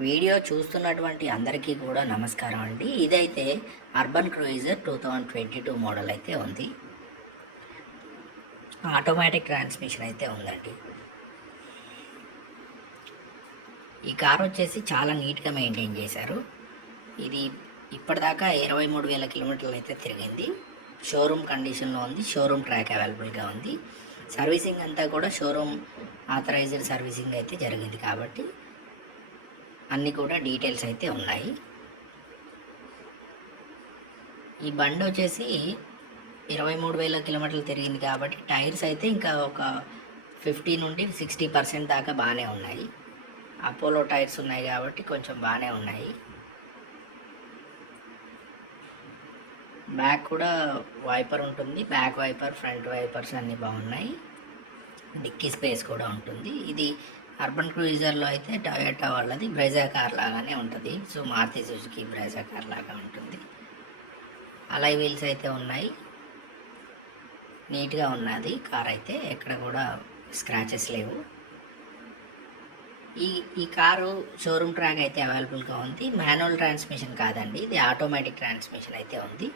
Video చూస్తున్నటువంటి అందరికీ కూడా నమస్కారం అండి. ఇదైతే అర్బన్ క్రూయిజర్ 2022 మోడల్ అయితే ఉంది. ఆటోమేటిక్ ట్రాన్స్మిషన్ అయితే ఉందండి. ఈ కార్ వచ్చేసి చాలా నీట్గా మెయింటైన్ చేశారు. ఇది ఇప్పటిదాకా 23,000 కిలోమీటర్లు అయితే తిరిగింది. షోరూమ్ కండిషన్లో ఉంది. షోరూమ్ ట్రాక్ అవైలబుల్గా ఉంది. సర్వీసింగ్ అంతా కూడా షోరూమ్ ఆథరైజ్డ్ సర్వీసింగ్ అయితే జరిగింది కాబట్టి అన్నీ కూడా డీటెయిల్స్ అయితే ఉన్నాయి. ఈ బండి వచ్చేసి 23,000 కిలోమీటర్లు తిరిగింది కాబట్టి టైర్స్ అయితే ఇంకా ఒక 50 నుండి 60% దాకా బాగానే ఉన్నాయి. అపోలో టైర్స్ ఉన్నాయి కాబట్టి కొంచెం బాగానే ఉన్నాయి. బ్యాక్ కూడా వైపర్ ఉంటుంది. బ్యాక్ వైపర్, ఫ్రంట్ వైపర్స్ అన్నీ బాగున్నాయి. డిక్కీ స్పేస్ కూడా ఉంటుంది. ఇది అర్బన్ క్రూయిజర్లో అయితే టొయోటా వాళ్ళది బ్రెజా కార్ లాగానే ఉంటుంది. So Maruti Suzuki Brezza car లాగా ఉంటుంది. అలాయ్ వీల్స్ అయితే ఉన్నాయి. నీట్గా ఉన్నది కార్ అయితే, ఎక్కడ కూడా స్క్రాచెస్ లేవు. ఈ కారు షోరూమ్ ట్రాక్ అయితే అవైలబుల్గా ఉంది. మాన్యువల్ ట్రాన్స్మిషన్ కాదండి, ఇది ఆటోమేటిక్ ట్రాన్స్మిషన్ అయితే ఉంది.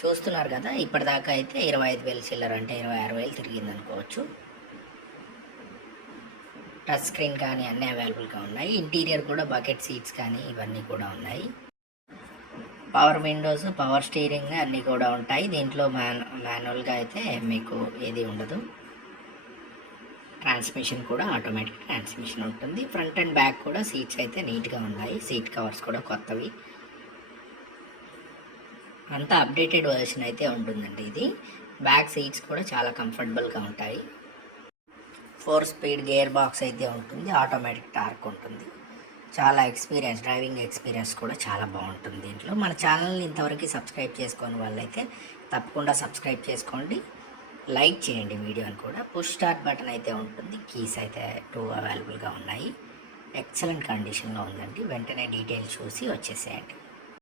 చూస్తున్నారు కదా, ఇప్పటిదాకా అయితే 25,000 చిల్లర, అంటే 26,000 తిరిగింది అనుకోవచ్చు. టచ్ స్క్రీన్ కానీ అన్నీ అవైలబుల్గా ఉన్నాయి. ఇంటీరియర్ కూడా బకెట్ సీట్స్ కానీ ఇవన్నీ కూడా ఉన్నాయి. పవర్ విండోస్, పవర్ స్టీరింగ్ అన్నీ కూడా ఉంటాయి. దీంట్లో మాన్యువల్గా అయితే మీకు ఏది ఉండదు. ట్రాన్స్మిషన్ కూడా ఆటోమేటిక్ ట్రాన్స్మిషన్ ఉంటుంది. ఫ్రంట్ అండ్ బ్యాక్ కూడా సీట్స్ అయితే నీట్గా ఉన్నాయి. సీట్ కవర్స్ కూడా కొత్తవి. అంతా అప్డేటెడ్ వర్షన్ అయితే ఉంటుందండి ఇది. బ్యాక్ సీట్స్ కూడా చాలా కంఫర్టబుల్గా ఉంటాయి. 4 స్పీడ్ గేర్ బాక్స్ అయితే ఉంటుంది. ఆటోమేటిక్ టార్క్ ఉంటుంది. చాలా డ్రైవింగ్ ఎక్స్పీరియన్స్ కూడా చాలా బాగుంటుంది దీంట్లో. మన ఛానల్ని ఇంతవరకు సబ్స్క్రైబ్ చేసుకొని వాళ్ళైతే తప్పకుండా సబ్స్క్రైబ్ చేసుకోండి. లైక్ చేయండి వీడియోని కూడా. పుష్ స్టార్ట్ బటన్ అయితే ఉంటుంది. కీస్ అయితే 2 అవైలబుల్గా ఉన్నాయి. ఎక్సలెంట్ కండిషన్లో ఉందండి. వెంటనే డీటెయిల్స్ చూసి వచ్చేసేయండి.